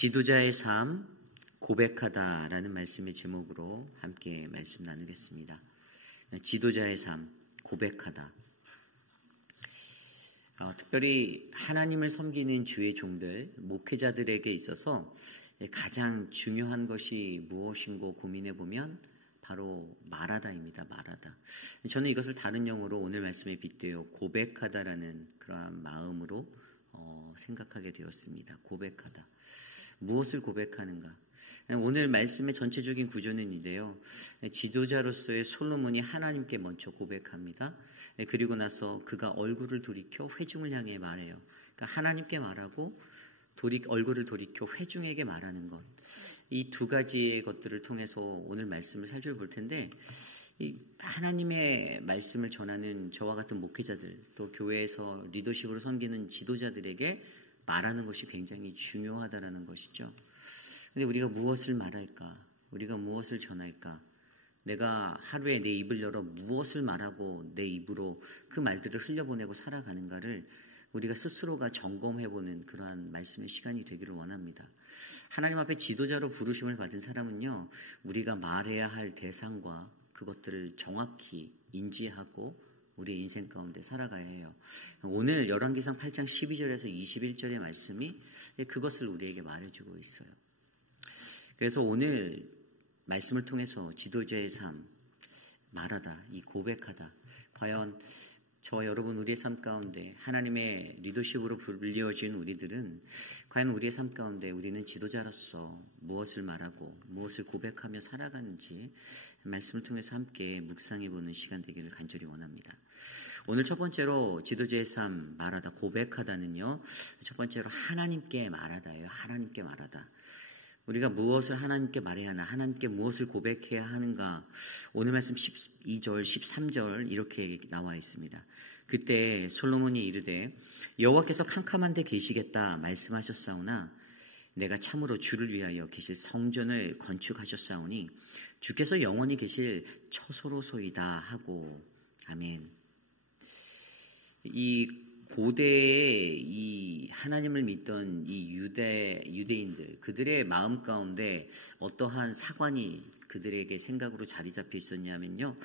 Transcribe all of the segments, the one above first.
지도자의 삶 고백하다라는 말씀의 제목으로 함께 말씀 나누겠습니다. 지도자의 삶 고백하다. 특별히 하나님을 섬기는 주의 종들, 목회자들에게 있어서 가장 중요한 것이 무엇인고 고민해 보면 바로 말하다입니다. 말하다. 저는 이것을 다른 용어로 오늘 말씀에 빗대어 고백하다라는 그러한 마음으로 생각하게 되었습니다. 고백하다. 무엇을 고백하는가? 오늘 말씀의 전체적인 구조는 이래요. 지도자로서의 솔로몬이 하나님께 먼저 고백합니다. 그리고 나서 그가 얼굴을 돌이켜 회중을 향해 말해요. 그러니까 하나님께 말하고 얼굴을 돌이켜 회중에게 말하는 것. 이 두 가지의 것들을 통해서 오늘 말씀을 살펴볼 텐데, 이 하나님의 말씀을 전하는 저와 같은 목회자들, 또 교회에서 리더십으로 섬기는 지도자들에게 말하는 것이 굉장히 중요하다라는 것이죠. 근데 우리가 무엇을 말할까? 우리가 무엇을 전할까? 내가 하루에 내 입을 열어 무엇을 말하고 내 입으로 그 말들을 흘려보내고 살아가는가를 우리가 스스로가 점검해보는 그러한 말씀의 시간이 되기를 원합니다. 하나님 앞에 지도자로 부르심을 받은 사람은요, 우리가 말해야 할 대상과 그것들을 정확히 인지하고 우리의 인생 가운데 살아가야 해요. 오늘 열왕기상 8장 12절에서 21절의 말씀이 그것을 우리에게 말해주고 있어요. 그래서 오늘 말씀을 통해서 지도자의 삶, 말하다, 이 고백하다, 과연 저와 여러분 우리의 삶 가운데 하나님의 리더십으로 불리워진 우리들은 과연 우리의 삶 가운데 우리는 지도자로서 무엇을 말하고 무엇을 고백하며 살아가는지 말씀을 통해서 함께 묵상해보는 시간 되기를 간절히 원합니다. 오늘 첫 번째로 지도자의 삶 말하다, 고백하다는요, 첫 번째로 하나님께 말하다예요. 하나님께 말하다. 우리가 무엇을 하나님께 말해야 하나, 하나님께 무엇을 고백해야 하는가. 오늘 말씀 12절, 13절 이렇게 나와 있습니다. 그때 솔로몬이 이르되 여호와께서 캄캄한 데 계시겠다 말씀하셨사오나 내가 참으로 주를 위하여 계실 성전을 건축하셨사오니 주께서 영원히 계실 처소로소이다 하고. 아멘. 이 고대에 이 하나님을 믿던 이 유대인들, 그들의 마음 가운데 어떠한 사관이 그들에게 생각으로 자리 잡혀 있었냐면요,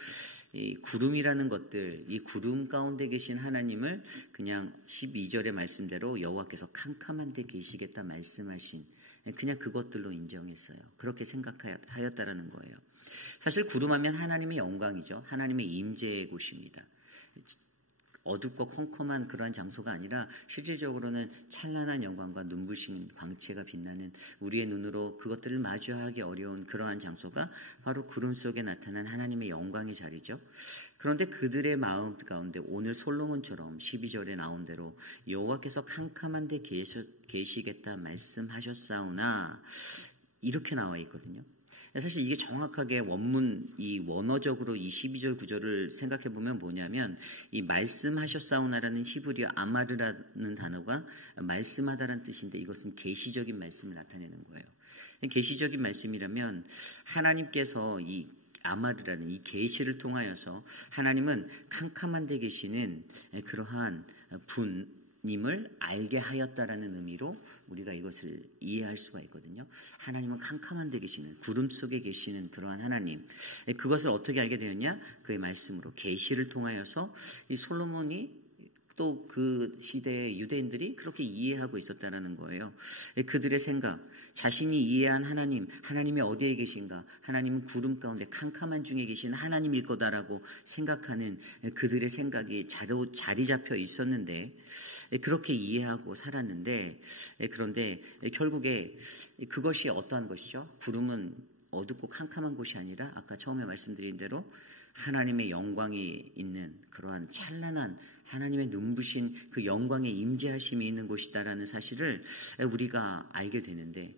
이 구름이라는 것들, 이 구름 가운데 계신 하나님을 그냥 12절의 말씀대로 여호와께서 캄캄한 데 계시겠다 말씀하신, 그냥 그것들로 인정했어요. 그렇게 생각하였다라는 거예요. 사실 구름하면 하나님의 영광이죠. 하나님의 임재의 곳입니다. 어둡고 컴컴한 그러한 장소가 아니라 실질적으로는 찬란한 영광과 눈부신 광채가 빛나는, 우리의 눈으로 그것들을 마주하기 어려운 그러한 장소가 바로 구름 속에 나타난 하나님의 영광의 자리죠. 그런데 그들의 마음 가운데 오늘 솔로몬처럼 12절에 나온 대로 여호와께서 캄캄한 데 계시겠다 말씀하셨사오나 이렇게 나와 있거든요. 사실 이게 정확하게 이 원어적으로 이 12절 구절을 생각해 보면 뭐냐면, 이 말씀하셨사오나라는 히브리어 아마르라는 단어가 말씀하다라는 뜻인데, 이것은 계시적인 말씀을 나타내는 거예요. 계시적인 말씀이라면 하나님께서 이 아마르라는 이 계시를 통하여서 하나님은 캄캄한 데 계시는 그러한 님을 알게 하였다라는 의미로 우리가 이것을 이해할 수가 있거든요. 하나님은 캄캄한 데 계시는, 구름 속에 계시는 그러한 하나님. 그것을 어떻게 알게 되었냐? 그의 말씀으로, 계시를 통하여서 이 솔로몬이 또 그 시대의 유대인들이 그렇게 이해하고 있었다라는 거예요. 그들의 생각, 자신이 이해한 하나님이 어디에 계신가? 하나님은 구름 가운데 캄캄한 중에 계신 하나님일 거다라고 생각하는 그들의 생각이 자리 잡혀 있었는데, 그렇게 이해하고 살았는데, 그런데 결국에 그것이 어떠한 것이죠? 구름은 어둡고 캄캄한 곳이 아니라 아까 처음에 말씀드린 대로 하나님의 영광이 있는 그러한 찬란한 하나님의 눈부신 그 영광의 임재하심이 있는 곳이다라는 사실을 우리가 알게 되는데,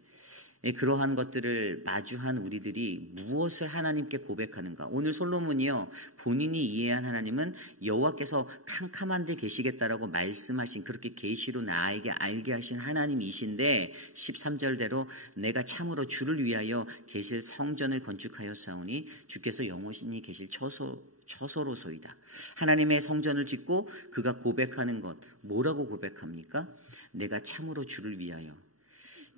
그러한 것들을 마주한 우리들이 무엇을 하나님께 고백하는가? 오늘 솔로몬이요, 본인이 이해한 하나님은 여호와께서 캄캄한 데 계시겠다라고 말씀하신, 그렇게 계시로 나에게 알게 하신 하나님이신데, 13절대로 내가 참으로 주를 위하여 계실 성전을 건축하였사오니 주께서 영원히 계실 처소로소이다. 하나님의 성전을 짓고 그가 고백하는 것, 뭐라고 고백합니까? 내가 참으로 주를 위하여.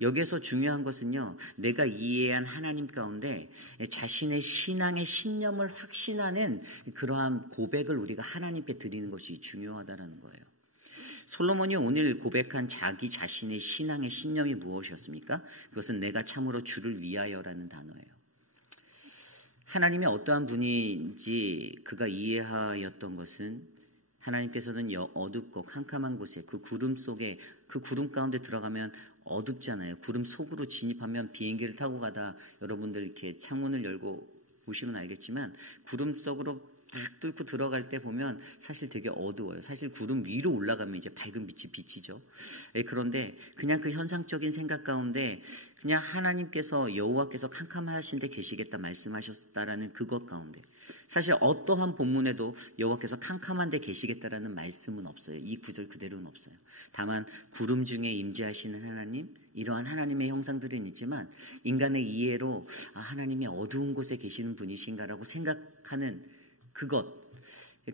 여기에서 중요한 것은요, 내가 이해한 하나님 가운데 자신의 신앙의 신념을 확신하는 그러한 고백을 우리가 하나님께 드리는 것이 중요하다는 거예요. 솔로몬이 오늘 고백한 자기 자신의 신앙의 신념이 무엇이었습니까? 그것은 내가 참으로 주를 위하여라는 단어예요. 하나님이 어떠한 분인지 그가 이해하였던 것은 하나님께서는 어둡고 캄캄한 곳에 그 구름 속에, 그 구름 가운데 들어가면 어둡잖아요. 구름 속으로 진입하면 비행기를 타고 가다 여러분들 이렇게 창문을 열고 보시면 알겠지만 구름 속으로 딱 뚫고 들어갈 때 보면 사실 되게 어두워요. 사실 구름 위로 올라가면 이제 밝은 빛이 비치죠. 그런데 그냥 그 현상적인 생각 가운데 그냥 하나님께서 여호와께서 캄캄하신 데 계시겠다 말씀하셨다라는 그것 가운데 사실 어떠한 본문에도 여호와께서 캄캄한 데 계시겠다라는 말씀은 없어요. 이 구절 그대로는 없어요. 다만 구름 중에 임재하시는 하나님, 이러한 하나님의 형상들은 있지만 인간의 이해로 하나님이 어두운 곳에 계시는 분이신가라고 생각하는 그것.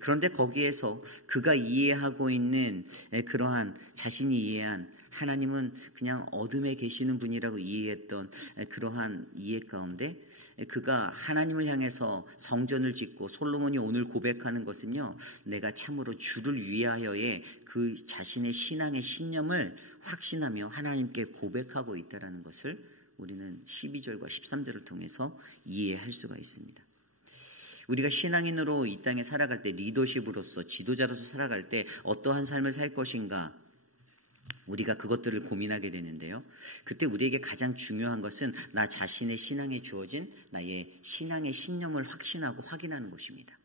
그런데 거기에서 그가 이해하고 있는 그러한 자신이 이해한 하나님은 그냥 어둠에 계시는 분이라고 이해했던 그러한 이해 가운데 그가 하나님을 향해서 성전을 짓고 솔로몬이 오늘 고백하는 것은요, 내가 참으로 주를 위하여의 그 자신의 신앙의 신념을 확신하며 하나님께 고백하고 있다는 것을 우리는 12절과 13절을 통해서 이해할 수가 있습니다. 우리가 신앙인으로 이 땅에 살아갈 때, 리더십으로서 지도자로서 살아갈 때 어떠한 삶을 살 것인가, 우리가 그것들을 고민하게 되는데요. 그때 우리에게 가장 중요한 것은 나 자신의 신앙에 주어진 나의 신앙의 신념을 확신하고 확인하는 것입니다.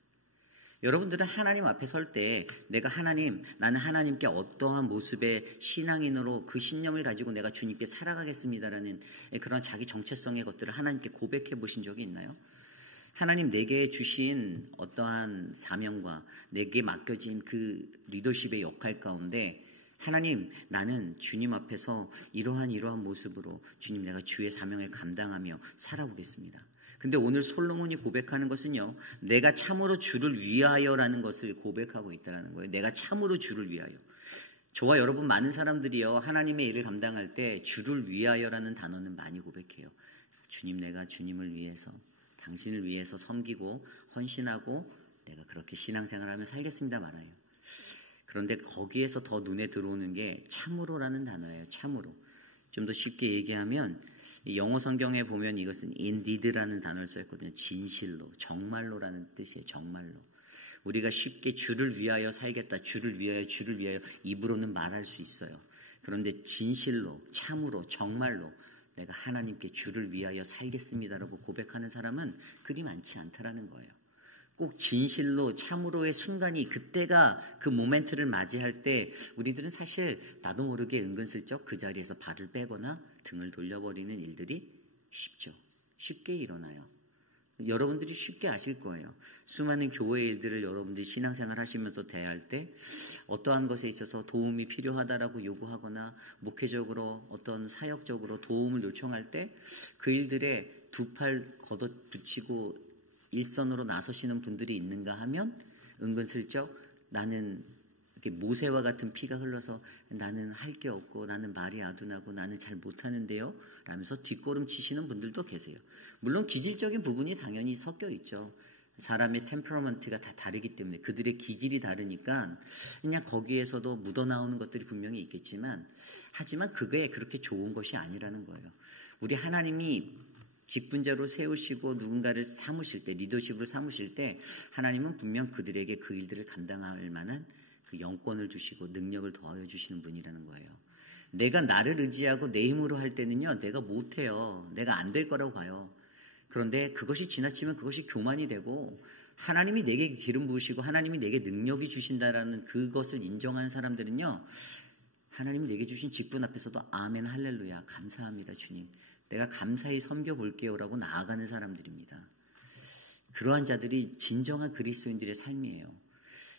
여러분들은 하나님 앞에 설 때 내가 나는 하나님께 어떠한 모습의 신앙인으로 그 신념을 가지고 내가 주님께 살아가겠습니다라는 그런 자기 정체성의 것들을 하나님께 고백해 보신 적이 있나요? 하나님 내게 주신 어떠한 사명과 내게 맡겨진 그 리더십의 역할 가운데 하나님, 나는 주님 앞에서 이러한 모습으로 주님 내가 주의 사명을 감당하며 살아오겠습니다. 근데 오늘 솔로몬이 고백하는 것은요, 내가 참으로 주를 위하여라는 것을 고백하고 있다는 거예요. 내가 참으로 주를 위하여. 저와 여러분 많은 사람들이요, 하나님의 일을 감당할 때 주를 위하여라는 단어는 많이 고백해요. 주님, 내가 주님을 위해서, 당신을 위해서 섬기고 헌신하고 내가 그렇게 신앙생활하며 살겠습니다 말아요. 그런데 거기에서 더 눈에 들어오는 게 참으로라는 단어예요. 참으로. 좀 더 쉽게 얘기하면 영어 성경에 보면 이것은 indeed라는 단어를 써있거든요. 진실로, 정말로라는 뜻이에요. 정말로. 우리가 쉽게 주를 위하여 살겠다, 주를 위하여 입으로는 말할 수 있어요. 그런데 진실로, 참으로, 정말로 내가 하나님께 주를 위하여 살겠습니다라고 고백하는 사람은 그리 많지 않다라는 거예요. 꼭 진실로 참으로의 순간이 그때가 그 모멘트를 맞이할 때 우리들은 사실 나도 모르게 은근슬쩍 그 자리에서 발을 빼거나 등을 돌려버리는 일들이 쉽게 일어나요. 여러분들이 쉽게 아실 거예요. 수많은 교회 일들을 여러분들이 신앙생활 하시면서 대할 때 어떠한 것에 있어서 도움이 필요하다라고 요구하거나 목회적으로 어떤 사역적으로 도움을 요청할 때 그 일들에 두 팔 걷어붙이고 일선으로 나서시는 분들이 있는가 하면 은근슬쩍 나는 이렇게 모세와 같은 피가 흘러서 나는 할 게 없고 나는 말이 아둔하고 나는 잘 못하는데요 라면서 뒷걸음 치시는 분들도 계세요. 물론 기질적인 부분이 당연히 섞여 있죠. 사람의 템퍼러먼트가 다 다르기 때문에 그들의 기질이 다르니까 그냥 거기에서도 묻어나오는 것들이 분명히 있겠지만 하지만 그게 그렇게 좋은 것이 아니라는 거예요. 우리 하나님이 직분자로 세우시고 누군가를 삼으실 때, 리더십으로 삼으실 때 하나님은 분명 그들에게 그 일들을 감당할 만한 그 영권을 주시고 능력을 더하여 주시는 분이라는 거예요. 내가 나를 의지하고 내 힘으로 할 때는요, 내가 못해요. 내가 안 될 거라고 봐요. 그런데 그것이 지나치면 그것이 교만이 되고 하나님이 내게 기름 부으시고 하나님이 내게 능력이 주신다라는 그것을 인정하는 사람들은요, 하나님이 내게 주신 직분 앞에서도 아멘 할렐루야 감사합니다 주님. 내가 감사히 섬겨볼게요 라고 나아가는 사람들입니다. 그러한 자들이 진정한 그리스도인들의 삶이에요.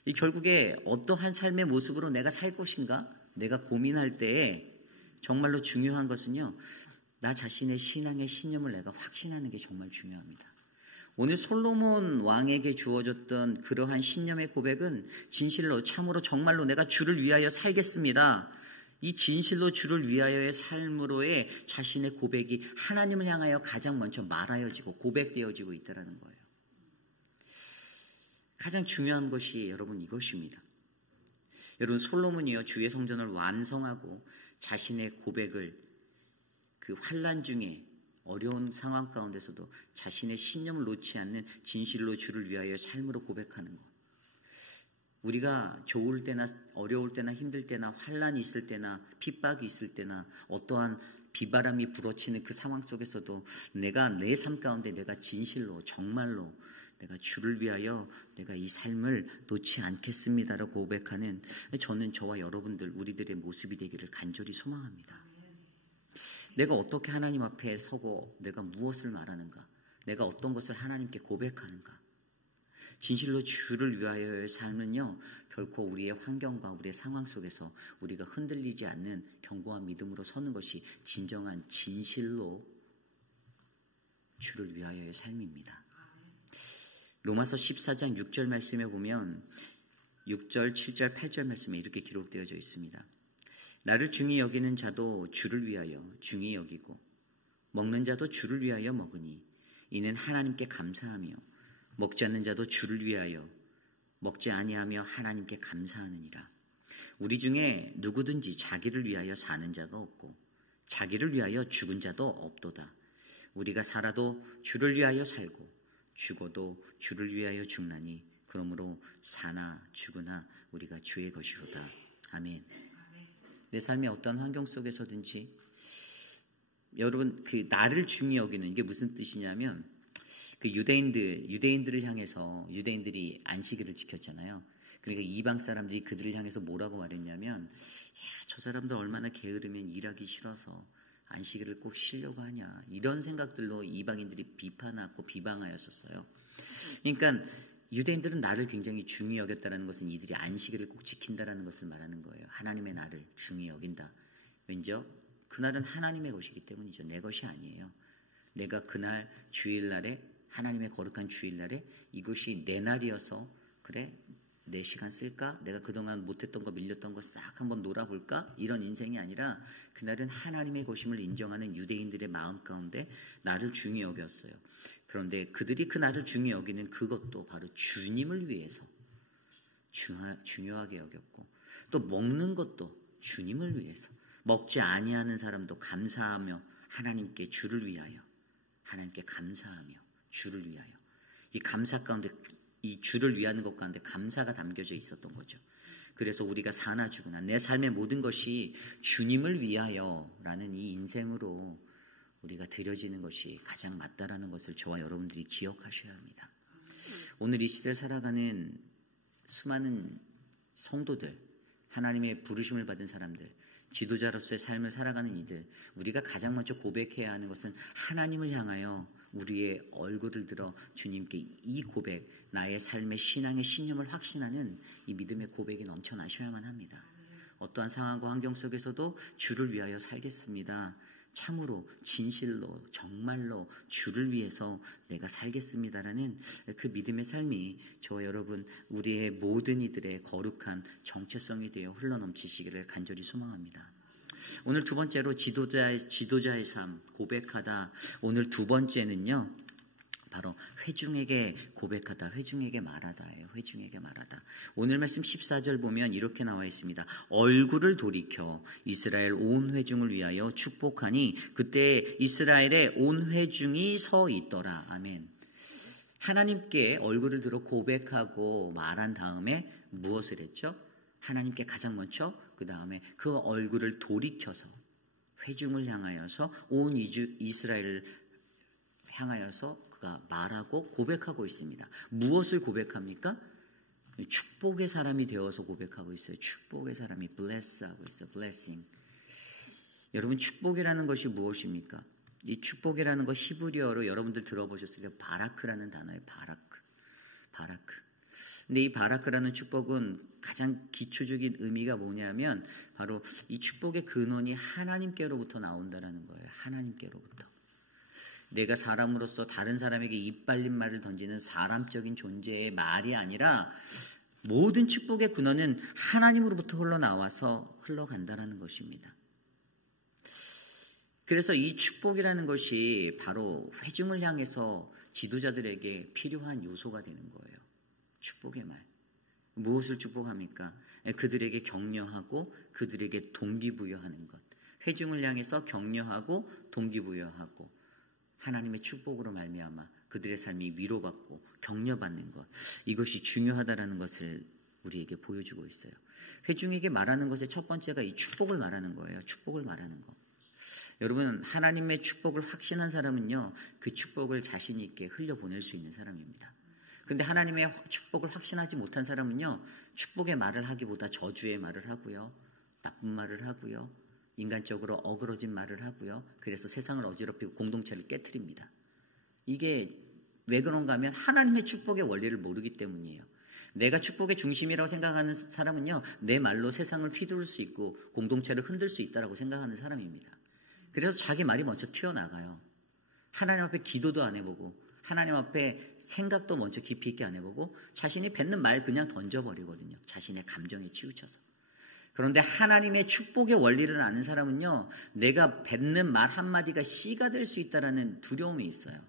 이 결국에 어떠한 삶의 모습으로 내가 살 것인가? 내가 고민할 때에 정말로 중요한 것은요, 나 자신의 신앙의 신념을 내가 확신하는 게 정말 중요합니다. 오늘 솔로몬 왕에게 주어졌던 그러한 신념의 고백은 진실로 참으로 정말로 내가 주를 위하여 살겠습니다. 이 진실로 주를 위하여의 삶으로의 자신의 고백이 하나님을 향하여 가장 먼저 말하여지고 고백되어지고 있다는 거예요. 가장 중요한 것이 여러분 이것입니다. 여러분 솔로몬이요 주의 성전을 완성하고 자신의 고백을 그 환난 중에 어려운 상황 가운데서도 자신의 신념을 놓지 않는 진실로 주를 위하여 삶으로 고백하는 것. 우리가 좋을 때나 어려울 때나 힘들 때나 환난이 있을 때나 핍박이 있을 때나 어떠한 비바람이 불어치는 그 상황 속에서도 내가 내 삶 가운데 내가 진실로 정말로 내가 주를 위하여 내가 이 삶을 놓지 않겠습니다라고 고백하는 저는 저와 여러분들 우리들의 모습이 되기를 간절히 소망합니다. 내가 어떻게 하나님 앞에 서고 내가 무엇을 말하는가, 내가 어떤 것을 하나님께 고백하는가. 진실로 주를 위하여의 삶은요 결코 우리의 환경과 우리의 상황 속에서 우리가 흔들리지 않는 견고한 믿음으로 서는 것이 진정한 진실로 주를 위하여의 삶입니다. 로마서 14장 6절 말씀에 보면 6절, 7절, 8절 말씀에 이렇게 기록되어져 있습니다. 나를 중히 여기는 자도 주를 위하여 중히 여기고 먹는 자도 주를 위하여 먹으니 이는 하나님께 감사하며 먹지 않는 자도 주를 위하여 먹지 아니하며 하나님께 감사하느니라. 우리 중에 누구든지 자기를 위하여 사는 자가 없고 자기를 위하여 죽은 자도 없도다. 우리가 살아도 주를 위하여 살고 죽어도 주를 위하여 죽나니 그러므로 사나 죽으나 우리가 주의 것이로다. 아멘. 내 삶의 어떤 환경 속에서든지 여러분 그 나를 중히 여기는 이게 무슨 뜻이냐면 그 유대인들을 향해서 유대인들이 안식일을 지켰잖아요. 그러니까 이방 사람들이 그들을 향해서 뭐라고 말했냐면 저 사람들 얼마나 게으르면 일하기 싫어서 안식일을 꼭 쉬려고 하냐 이런 생각들로 이방인들이 비판하고 비방하였었어요. 그러니까 유대인들은 나를 굉장히 중히 여겼다는 것은 이들이 안식일을 꼭 지킨다라는 것을 말하는 거예요. 하나님의 나를 중히 여긴다. 왠지요? 그날은 하나님의 것이기 때문이죠. 내 것이 아니에요. 내가 그날 주일날에 하나님의 거룩한 주일날에 이것이 내 날이어서 그래 내 시간 쓸까? 내가 그동안 못했던 거 밀렸던 거 싹 한번 놀아볼까? 이런 인생이 아니라 그날은 하나님의 것임을 인정하는 유대인들의 마음 가운데 나를 중히 여겼어요. 그런데 그들이 그 나를 중히 여기는 그것도 바로 주님을 위해서 중요하게 여겼고 또 먹는 것도 주님을 위해서 먹지 아니하는 사람도 감사하며 하나님께 주를 위하여 하나님께 감사하며 주를 위하여 이 감사 가운데 이 주를 위하는 것 가운데 감사가 담겨져 있었던 거죠. 그래서 우리가 사나 죽으나 내 삶의 모든 것이 주님을 위하여라는 이 인생으로 우리가 드려지는 것이 가장 맞다라는 것을 저와 여러분들이 기억하셔야 합니다. 오늘 이 시대를 살아가는 수많은 성도들, 하나님의 부르심을 받은 사람들, 지도자로서의 삶을 살아가는 이들, 우리가 가장 먼저 고백해야 하는 것은 하나님을 향하여 우리의 얼굴을 들어 주님께 이 고백, 나의 삶의 신앙의 신념을 확신하는 이 믿음의 고백이 넘쳐나셔야만 합니다. 어떠한 상황과 환경 속에서도 주를 위하여 살겠습니다. 참으로 진실로 정말로 주를 위해서 내가 살겠습니다라는 그 믿음의 삶이 저와 여러분 우리의 모든 이들의 거룩한 정체성이 되어 흘러넘치시기를 간절히 소망합니다. 오늘 두 번째로 지도자의 삶 고백하다. 오늘 두 번째는요 바로 회중에게 고백하다, 회중에게 말하다예요. 회중에게 말하다. 오늘 말씀 14절 보면 이렇게 나와 있습니다. 얼굴을 돌이켜 이스라엘 온 회중을 위하여 축복하니 그때 이스라엘의 온 회중이 서 있더라. 아멘. 하나님께 얼굴을 들어 고백하고 말한 다음에 무엇을 했죠? 하나님께 가장 먼저 그 다음에 그 얼굴을 돌이켜서 회중을 향하여서 온 이스라엘을 향하여서 그가 말하고 고백하고 있습니다. 무엇을 고백합니까? 축복의 사람이 되어서 고백하고 있어요. 축복의 사람이 bless하고 있어요. blessing. 여러분 축복이라는 것이 무엇입니까? 이 축복이라는 것 히브리어로 여러분들 들어보셨을 때 바라크라는 단어예요. 바라크. 근데 이 바라크라는 축복은 가장 기초적인 의미가 뭐냐면 바로 이 축복의 근원이 하나님께로부터 나온다는 거예요. 하나님께로부터. 내가 사람으로서 다른 사람에게 입 발린 말을 던지는 사람적인 존재의 말이 아니라 모든 축복의 근원은 하나님으로부터 흘러나와서 흘러간다는 것입니다. 그래서 이 축복이라는 것이 바로 회중을 향해서 지도자들에게 필요한 요소가 되는 거예요. 축복의 말. 무엇을 축복합니까? 그들에게 격려하고 그들에게 동기부여하는 것. 회중을 향해서 격려하고 동기부여하고 하나님의 축복으로 말미암아 그들의 삶이 위로받고 격려받는 것. 이것이 중요하다는 것을 우리에게 보여주고 있어요. 회중에게 말하는 것의 첫 번째가 이 축복을 말하는 거예요. 축복을 말하는 것. 여러분, 하나님의 축복을 확신한 사람은요, 그 축복을 자신 있게 흘려보낼 수 있는 사람입니다. 그런데 하나님의 축복을 확신하지 못한 사람은요, 축복의 말을 하기보다 저주의 말을 하고요, 나쁜 말을 하고요, 인간적으로 어그러진 말을 하고요, 그래서 세상을 어지럽히고 공동체를 깨트립니다. 이게 왜 그런가 하면 하나님의 축복의 원리를 모르기 때문이에요. 내가 축복의 중심이라고 생각하는 사람은요, 내 말로 세상을 휘두를 수 있고 공동체를 흔들 수 있다고 생각하는 사람입니다. 그래서 자기 말이 먼저 튀어나가요. 하나님 앞에 기도도 안 해보고 하나님 앞에 생각도 먼저 깊이 있게 안 해보고 자신이 뱉는 말 그냥 던져버리거든요. 자신의 감정에 치우쳐서. 그런데 하나님의 축복의 원리를 아는 사람은요, 내가 뱉는 말 한마디가 씨가 될 수 있다는 두려움이 있어요.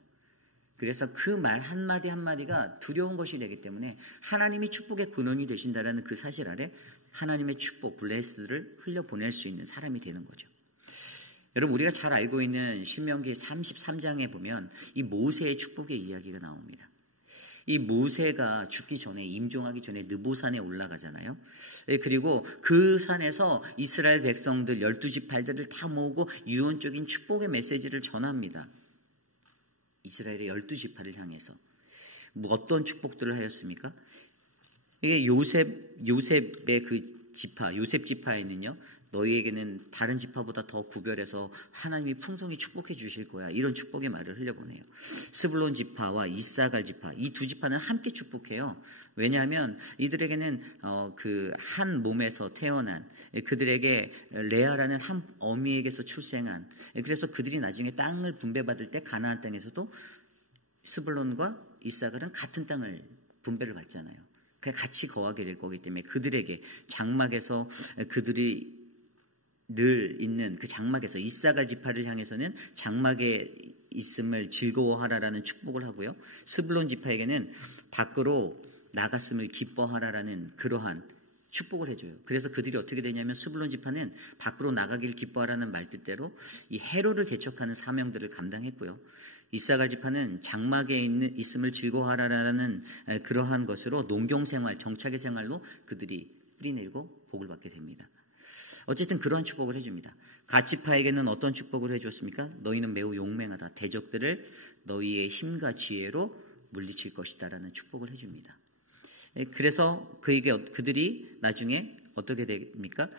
그래서 그 말 한마디 한마디가 두려운 것이 되기 때문에 하나님이 축복의 근원이 되신다는 그 사실 아래 하나님의 축복, 블레스를 흘려보낼 수 있는 사람이 되는 거죠. 여러분, 우리가 잘 알고 있는 신명기 33장에 보면 이 모세의 축복의 이야기가 나옵니다. 이 모세가 죽기 전에, 임종하기 전에 느보산에 올라가잖아요. 그리고 그 산에서 이스라엘 백성들 12지파들을 다 모으고 유언적인 축복의 메시지를 전합니다. 이스라엘의 12지파를 향해서. 어떤 축복들을 하였습니까? 이게 요셉의 그 지파, 요셉 지파에는요, 너희에게는 다른 지파보다 더 구별해서 하나님이 풍성히 축복해 주실 거야. 이런 축복의 말을 흘려보내요. 스불론 지파와 이사갈 지파, 이 두 지파는 함께 축복해요. 왜냐하면 이들에게는 그 한 몸에서 태어난, 그들에게 레아라는 한 어미에게서 출생한, 그래서 그들이 나중에 땅을 분배받을 때 가나안 땅에서도 스불론과 이사갈은 같은 땅을 분배를 받잖아요. 같이 거하게 될 거기 때문에 그들에게 장막에서 그들이 늘 있는 그 장막에서 이사갈 지파를 향해서는 장막에 있음을 즐거워하라라는 축복을 하고요. 스불론 지파에게는 밖으로 나갔음을 기뻐하라라는 그러한 축복을 해줘요. 그래서 그들이 어떻게 되냐면 스불론 지파는 밖으로 나가길 기뻐하라는 말뜻대로 이 해로를 개척하는 사명들을 감당했고요. 이사갈 지파는 장막에 있음을 즐거워하라라는 그러한 것으로 농경생활, 정착의 생활로 그들이 뿌리내리고 복을 받게 됩니다. 어쨌든 그러한 축복을 해줍니다. 갓지파에게는 어떤 축복을 해주었습니까? 너희는 매우 용맹하다. 대적들을 너희의 힘과 지혜로 물리칠 것이다 라는 축복을 해줍니다. 그래서 그들이 나중에 어떻게 됩니까?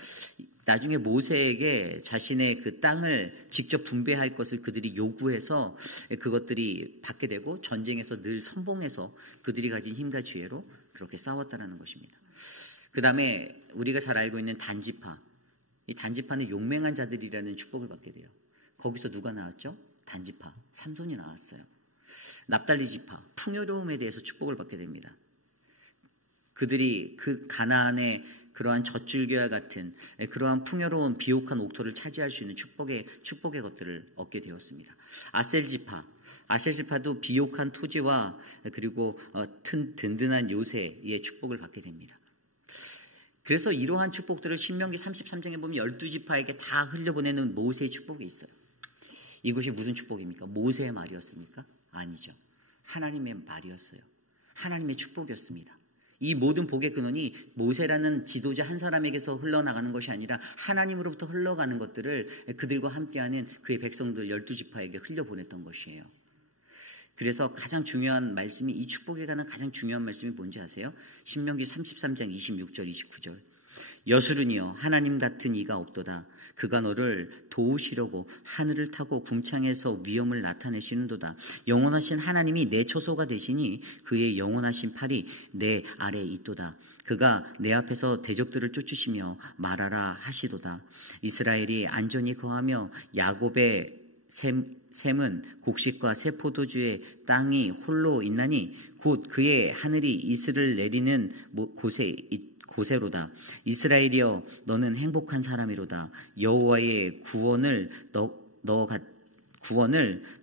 나중에 모세에게 자신의 그 땅을 직접 분배할 것을 그들이 요구해서 그것들이 받게 되고 전쟁에서 늘 선봉해서 그들이 가진 힘과 지혜로 그렇게 싸웠다는 것입니다. 그 다음에 우리가 잘 알고 있는 단지파. 이 단지파는 용맹한 자들이라는 축복을 받게 돼요. 거기서 누가 나왔죠? 단지파, 삼손이 나왔어요. 납달리 지파, 풍요로움에 대해서 축복을 받게 됩니다. 그들이 그 가나안의 그러한 젖줄기와 같은 그러한 풍요로운 비옥한 옥토를 차지할 수 있는 축복의 것들을 얻게 되었습니다. 아셀 지파도 비옥한 토지와 그리고 든든한 요새의 축복을 받게 됩니다. 그래서 이러한 축복들을 신명기 33장에 보면 12지파에게 다 흘려보내는 모세의 축복이 있어요. 이것이 무슨 축복입니까? 모세의 말이었습니까? 아니죠. 하나님의 말이었어요. 하나님의 축복이었습니다. 이 모든 복의 근원이 모세라는 지도자 한 사람에게서 흘러나가는 것이 아니라 하나님으로부터 흘러가는 것들을 그들과 함께하는 그의 백성들 12지파에게 흘려보냈던 것이에요. 그래서 가장 중요한 말씀이, 이 축복에 관한 가장 중요한 말씀이 뭔지 아세요? 신명기 33장 26절 29절. 여수르니여 하나님 같은 이가 없도다. 그가 너를 도우시려고 하늘을 타고 궁창에서 위엄을 나타내시는도다. 영원하신 하나님이 내 처소가 되시니 그의 영원하신 팔이 내 아래에 있도다. 그가 내 앞에서 대적들을 쫓으시며 말하라 하시도다. 이스라엘이 안전히 거하며 야곱의 셈은 곡식과 새 포도주의 땅이 홀로 있나니 곧 그의 하늘이 이슬을 내리는 곳에로다. 이스라엘이여 너는 행복한 사람이로다. 여호와의 구원을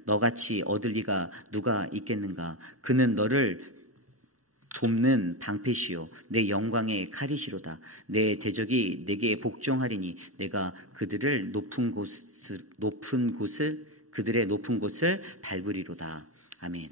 너같이 얻을 리가 누가 있겠는가. 그는 너를 돕는 방패시요 내 영광의 칼이시로다. 내 대적이 내게 복종하리니 내가 그들의 높은 곳을 밟으리로다. 아멘.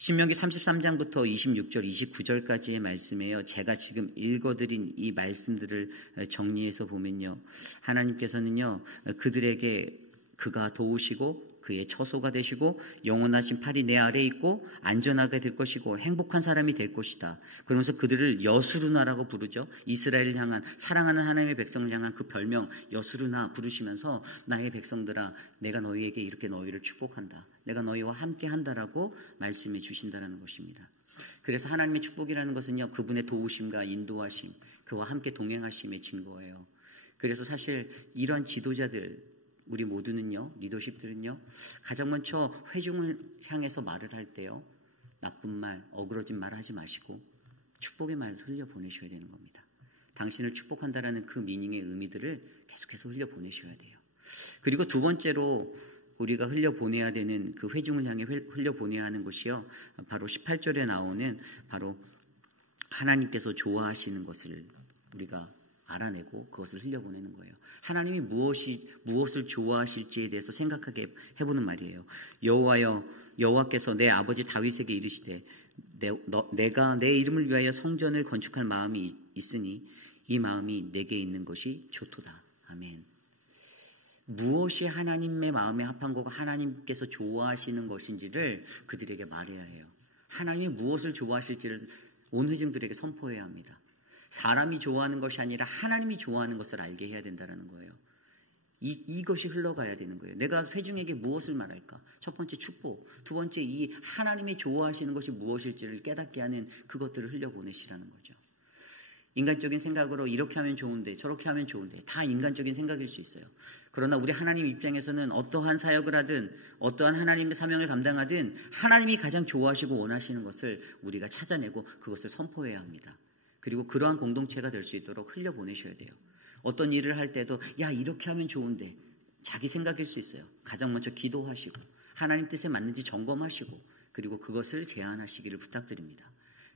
신명기 33장부터 26절, 29절까지의 말씀이에요. 제가 지금 읽어드린 이 말씀들을 정리해서 보면요, 하나님께서는요, 그들에게 그가 도우시고 그의 처소가 되시고 영원하신 팔이 내 아래에 있고 안전하게 될 것이고 행복한 사람이 될 것이다. 그러면서 그들을 여수르나라고 부르죠. 이스라엘을 향한, 사랑하는 하나님의 백성을 향한 그 별명 여수르나 부르시면서 나의 백성들아, 내가 너희에게 이렇게 너희를 축복한다. 내가 너희와 함께 한다라고 말씀해 주신다는 것입니다. 그래서 하나님의 축복이라는 것은요, 그분의 도우심과 인도하심, 그와 함께 동행하심의 증거예요. 그래서 사실 이런 지도자들, 우리 모두는요, 리더십들은요, 가장 먼저 회중을 향해서 말을 할 때요, 나쁜 말, 어그러진 말 하지 마시고 축복의 말을 흘려보내셔야 되는 겁니다. 당신을 축복한다라는 그 미닝의 의미들을 계속해서 흘려보내셔야 돼요. 그리고 두 번째로 우리가 흘려보내야 되는, 그 회중을 향해 흘려보내야 하는 것이요, 바로 18절에 나오는 바로 하나님께서 좋아하시는 것을 우리가 알아내고 그것을 흘려보내는 거예요. 하나님이 무엇을 좋아하실지에 대해서 생각하게 해보는 말이에요. 여호와께서 내 아버지 다윗에게 이르시되 내가 내 이름을 위하여 성전을 건축할 마음이 있으니 이 마음이 내게 있는 것이 좋도다. 아멘. 무엇이 하나님의 마음에 합한 거고 하나님께서 좋아하시는 것인지를 그들에게 말해야 해요. 하나님이 무엇을 좋아하실지를 온 회중들에게 선포해야 합니다. 사람이 좋아하는 것이 아니라 하나님이 좋아하는 것을 알게 해야 된다는 거예요. 이것이 흘러가야 되는 거예요. 내가 회중에게 무엇을 말할까? 첫 번째 축복, 두 번째 이 하나님이 좋아하시는 것이 무엇일지를 깨닫게 하는 그것들을 흘려보내시라는 거죠. 인간적인 생각으로 이렇게 하면 좋은데 저렇게 하면 좋은데 다 인간적인 생각일 수 있어요. 그러나 우리 하나님 입장에서는 어떠한 사역을 하든 어떠한 하나님의 사명을 감당하든 하나님이 가장 좋아하시고 원하시는 것을 우리가 찾아내고 그것을 선포해야 합니다. 그리고 그러한 공동체가 될 수 있도록 흘려보내셔야 돼요. 어떤 일을 할 때도 야 이렇게 하면 좋은데 자기 생각일 수 있어요. 가장 먼저 기도하시고 하나님 뜻에 맞는지 점검하시고 그리고 그것을 제안하시기를 부탁드립니다.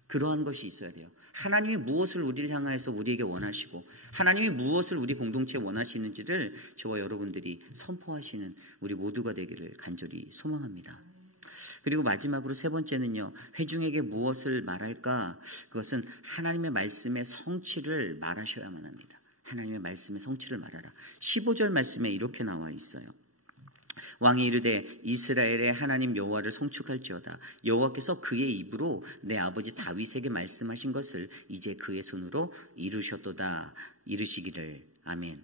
그러한 것이 있어야 돼요. 하나님이 무엇을 우리를 향하여서 우리에게 원하시고 하나님이 무엇을 우리 공동체에 원하시는지를 저와 여러분들이 선포하시는 우리 모두가 되기를 간절히 소망합니다. 그리고 마지막으로 세 번째는요, 회중에게 무엇을 말할까? 그것은 하나님의 말씀의 성취를 말하셔야만 합니다. 하나님의 말씀의 성취를 말하라. 15절 말씀에 이렇게 나와 있어요. 왕이 이르되 이스라엘의 하나님 여호와를 송축할지어다. 여호와께서 그의 입으로 내 아버지 다윗에게 말씀하신 것을 이제 그의 손으로 이루셨도다. 이루시기를. 아멘.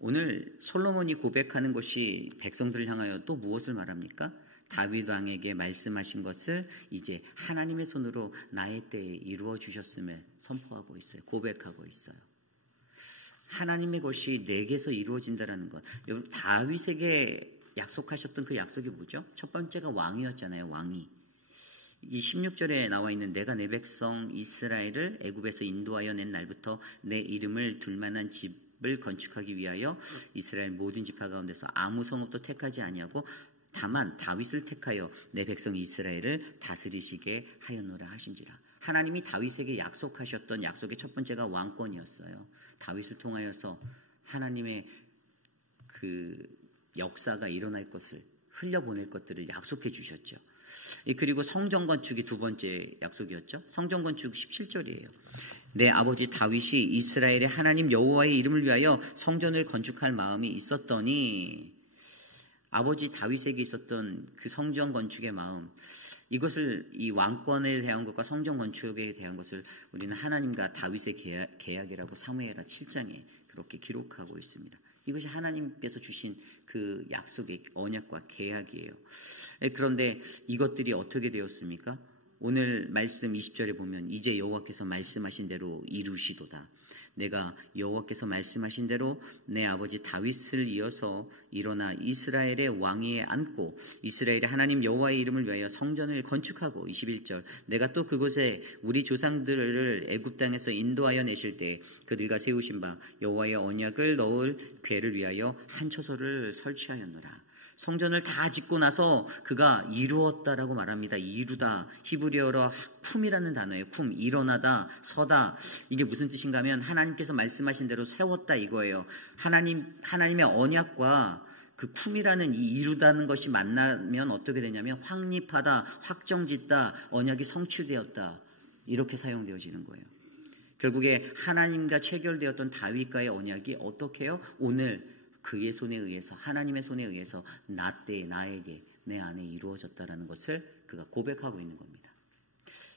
오늘 솔로몬이 고백하는 것이 백성들을 향하여 또 무엇을 말합니까? 다윗 왕에게 말씀하신 것을 이제 하나님의 손으로 나의 때에 이루어 주셨음을 선포하고 있어요. 고백하고 있어요. 하나님의 것이 내게서 이루어진다는 것. 여러분, 다윗에게 약속하셨던 그 약속이 뭐죠? 첫 번째가 왕이었잖아요. 왕이. 이 16절에 나와 있는 내가 내 백성 이스라엘을 애굽에서 인도하여 낸 날부터 내 이름을 둘 만한 집을 건축하기 위하여 이스라엘 모든 지파 가운데서 아무 성읍도 택하지 아니하고 다만 다윗을 택하여 내 백성 이스라엘을 다스리시게 하였노라 하신지라. 하나님이 다윗에게 약속하셨던 약속의 첫 번째가 왕권이었어요. 다윗을 통하여서 하나님의 그 역사가 일어날 것을 흘려보낼 것들을 약속해 주셨죠. 그리고 성전 건축이 두 번째 약속이었죠. 성전 건축 17절이에요. 내 아버지 다윗이 이스라엘의 하나님 여호와의 이름을 위하여 성전을 건축할 마음이 있었더니, 아버지 다윗에게 있었던 그 성전 건축의 마음, 이것을 이 왕권에 대한 것과 성전 건축에 대한 것을 우리는 하나님과 다윗의 계약이라고 사무엘하 7장에 그렇게 기록하고 있습니다. 이것이 하나님께서 주신 그 약속의 언약과 계약이에요. 그런데 이것들이 어떻게 되었습니까? 오늘 말씀 20절에 보면 이제 여호와께서 말씀하신 대로 이루시도다. 내가 여호와께서 말씀하신 대로 내 아버지 다윗을 이어서 일어나 이스라엘의 왕위에 앉고 이스라엘의 하나님 여호와의 이름을 위하여 성전을 건축하고 21절 내가 또 그곳에 우리 조상들을 애굽 땅에서 인도하여 내실 때 그들과 세우신 바 여호와의 언약을 넣을 궤를 위하여 한 처소를 설치하였노라. 성전을 다 짓고 나서 그가 이루었다라고 말합니다. 이루다, 히브리어로 쿰이라는 단어예요. 쿰, 일어나다, 서다. 이게 무슨 뜻인가 하면 하나님께서 말씀하신 대로 세웠다 이거예요. 하나님의 언약과 그 쿰이라는 이 이루다는 것이 만나면 어떻게 되냐면 확립하다, 확정짓다, 언약이 성취되었다 이렇게 사용되어지는 거예요. 결국에 하나님과 체결되었던 다윗과의 언약이 어떻게 해요? 오늘 그의 손에 의해서 하나님의 손에 의해서 나에게 내 안에 이루어졌다라는 것을 그가 고백하고 있는 겁니다.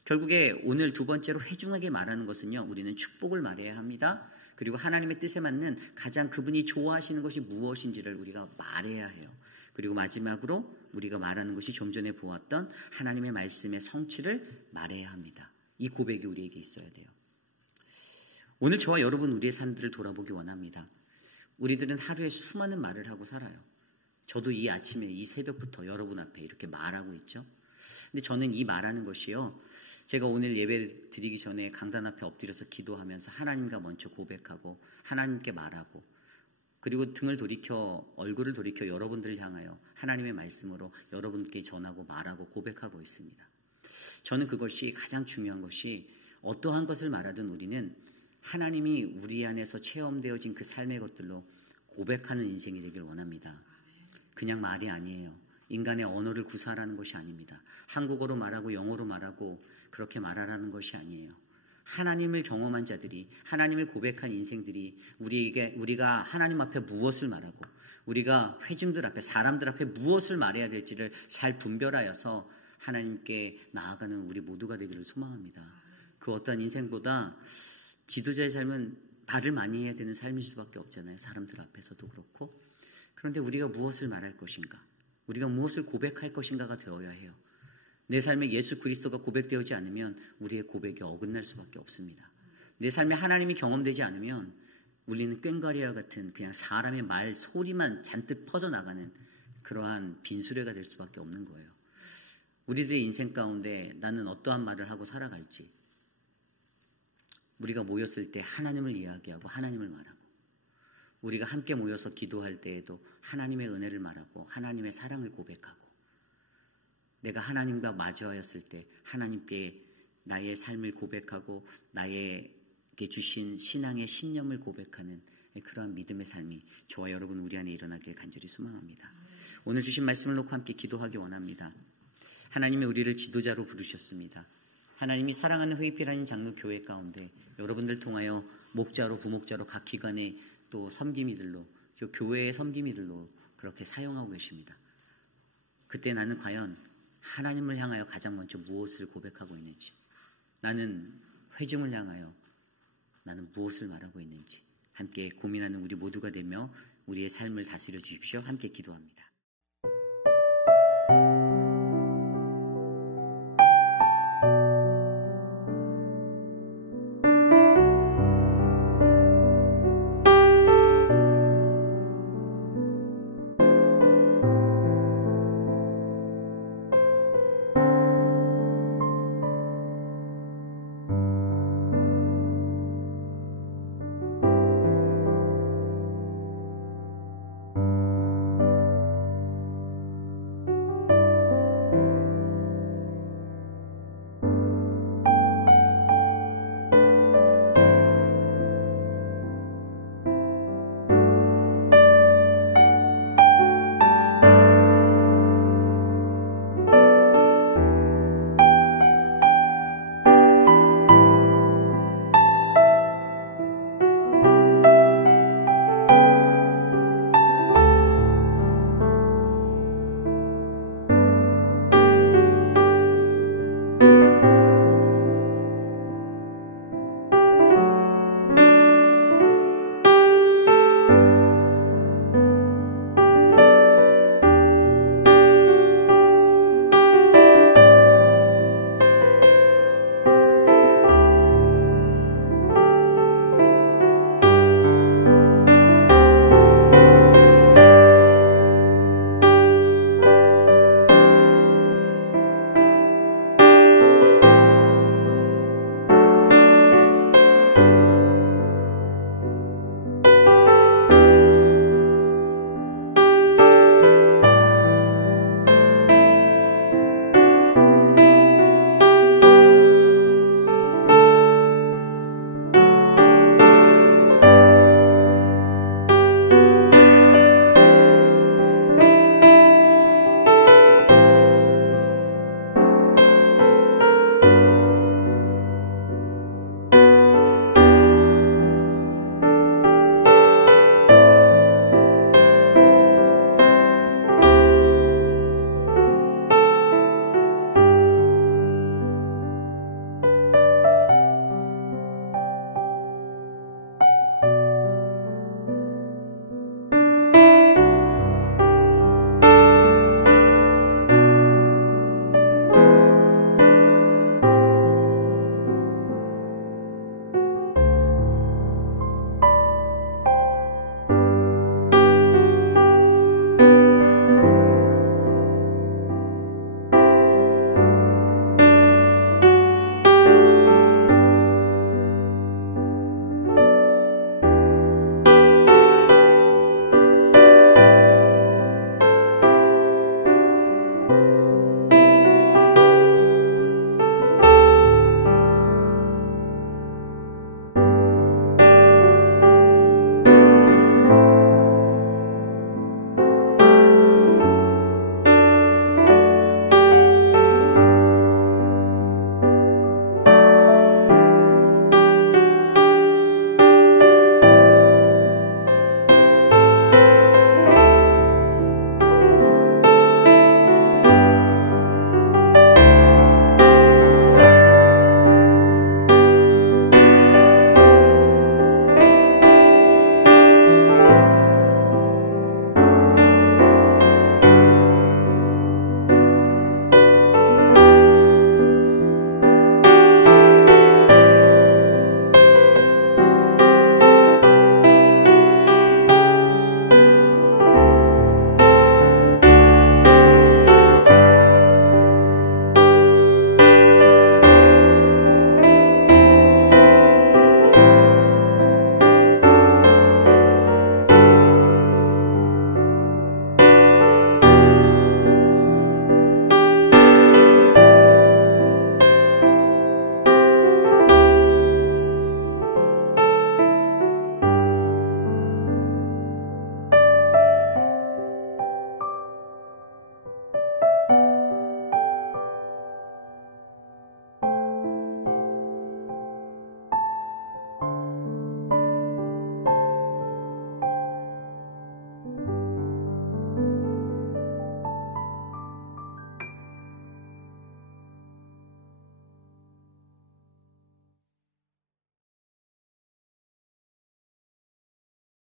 결국에 오늘 두 번째로 회중하게 말하는 것은요. 우리는 축복을 말해야 합니다. 그리고 하나님의 뜻에 맞는 가장 그분이 좋아하시는 것이 무엇인지를 우리가 말해야 해요. 그리고 마지막으로 우리가 말하는 것이 좀 전에 보았던 하나님의 말씀의 성취를 말해야 합니다. 이 고백이 우리에게 있어야 돼요. 오늘 저와 여러분 우리의 삶들을 돌아보기 원합니다. 우리들은 하루에 수많은 말을 하고 살아요. 저도 이 아침에 이 새벽부터 여러분 앞에 이렇게 말하고 있죠. 근데 저는 이 말하는 것이요. 제가 오늘 예배 드리기 전에 강단 앞에 엎드려서 기도하면서 하나님과 먼저 고백하고 하나님께 말하고 그리고 얼굴을 돌이켜 여러분들을 향하여 하나님의 말씀으로 여러분께 전하고 말하고 고백하고 있습니다. 저는 그것이 가장 중요한 것이 어떠한 것을 말하든 우리는 하나님이 우리 안에서 체험되어진 그 삶의 것들로 고백하는 인생이 되길 원합니다. 그냥 말이 아니에요. 인간의 언어를 구사하라는 것이 아닙니다. 한국어로 말하고 영어로 말하고 그렇게 말하라는 것이 아니에요. 하나님을 경험한 자들이 하나님을 고백한 인생들이 우리가 하나님 앞에 무엇을 말하고 우리가 회중들 앞에 사람들 앞에 무엇을 말해야 될지를 잘 분별하여서 하나님께 나아가는 우리 모두가 되기를 소망합니다. 그 어떠한 인생보다 지도자의 삶은 말을 많이 해야 되는 삶일 수밖에 없잖아요. 사람들 앞에서도 그렇고. 그런데 우리가 무엇을 말할 것인가? 우리가 무엇을 고백할 것인가가 되어야 해요. 내 삶에 예수 그리스도가 고백되지 않으면 우리의 고백이 어긋날 수밖에 없습니다. 내 삶에 하나님이 경험되지 않으면 우리는 꽹과리와 같은 그냥 사람의 말 소리만 잔뜩 퍼져나가는 그러한 빈수레가 될 수밖에 없는 거예요. 우리들의 인생 가운데 나는 어떠한 말을 하고 살아갈지 우리가 모였을 때 하나님을 이야기하고 하나님을 말하고 우리가 함께 모여서 기도할 때에도 하나님의 은혜를 말하고 하나님의 사랑을 고백하고 내가 하나님과 마주하였을 때 하나님께 나의 삶을 고백하고 나에게 주신 신앙의 신념을 고백하는 그러한 믿음의 삶이 저와 여러분 우리 안에 일어나길 간절히 소망합니다. 오늘 주신 말씀을 놓고 함께 기도하기 원합니다. 하나님이 우리를 지도자로 부르셨습니다. 하나님이 사랑하는 회의필하는 장로교회 가운데 여러분들 통하여 목자로 부목자로 각 기관의 또 섬김이들로 교회의 섬김이들로 그렇게 사용하고 계십니다. 그때 나는 과연 하나님을 향하여 가장 먼저 무엇을 고백하고 있는지 나는 회중을 향하여 나는 무엇을 말하고 있는지 함께 고민하는 우리 모두가 되며 우리의 삶을 다스려 주십시오. 함께 기도합니다.